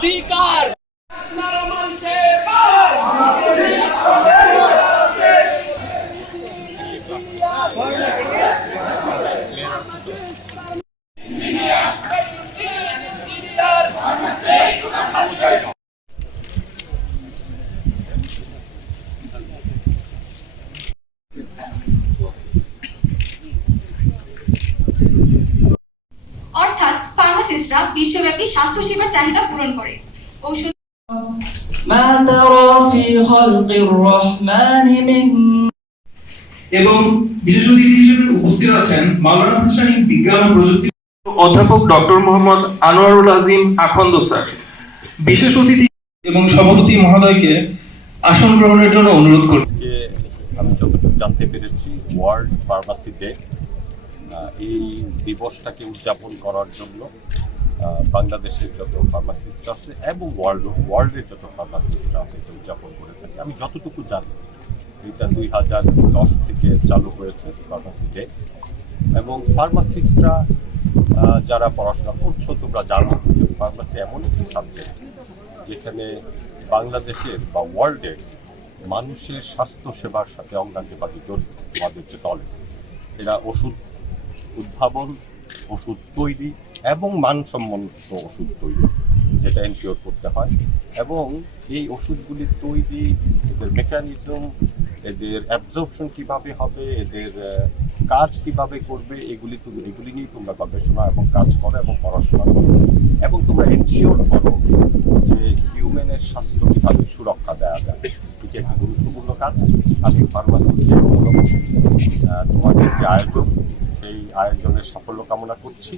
অধিকার অর্থাৎ ফার্মাসিস্টরা বিশ্বব্যাপী স্বাস্থ্যসেবার চাহিদা পূরণ করে। ঔষধ ما ترى في خلق الرحمن من এবং বিশেষ অতিথি হিসেবে উপস্থিত আছেন মাওলানা ভাসানী বিজ্ঞান ও প্রযুক্তি অধ্যাপক ডক্টর মোহাম্মদ আনোয়ারুল আজিম আখন্দ স্যার। বিশেষ অতিথি এবং সভাপতি মহোদয়কে আসন গ্রহণের জন্য অনুরোধ করছি। আমি যতটুকু জানতে পেরেছি ওয়ার্ল্ড ফার্মাসি ডে, এই দিবসটাকে উদযাপন করার জন্য বাংলাদেশের যত ফার্মাসিস্ট আছে এবং ওয়ার্ল্ডের যত ফার্মাসিস্ট আছে এটা উদযাপন করে থাকে। আমি যতটুকু জানি এটা 2010 থেকে চালু হয়েছে ফার্মাসি ডে, এবং ফার্মাসিস্টরা যারা পড়াশোনা করছো তোমরা জানো যে ফার্মাসি এমন একটি সাবজেক্ট যেখানে বাংলাদেশের বা ওয়ার্ল্ডের মানুষের স্বাস্থ্য সেবার সাথে অঙ্গাঙ্গিভাবে জড়িত। আমাদের যে নলেজ, এরা ওষুধ উদ্ভাবন, ওষুধ তৈরি এবং মানসম্মত ওষুধ তৈরি, যেটা এনশিওর করতে হয়, এবং এই ওষুধগুলি তৈরি, এদের মেকানিজম, এদের অ্যাবজর্পশন কিভাবে হবে, এদের কাজ কিভাবে করবে, এগুলি নিয়ে তোমরা গবেষণা এবং কাজ করো এবং পড়াশোনা করো, এবং তোমরা এনশিওর করো যে হিউম্যানের স্বাস্থ্য কীভাবে সুরক্ষা দেওয়া যায়। এটি একটি গুরুত্বপূর্ণ কাজ। আমি ফার্মাসিতে তোমাদের যে আয়োজন, সেই আয়োজনের সাফল্য কামনা করছি।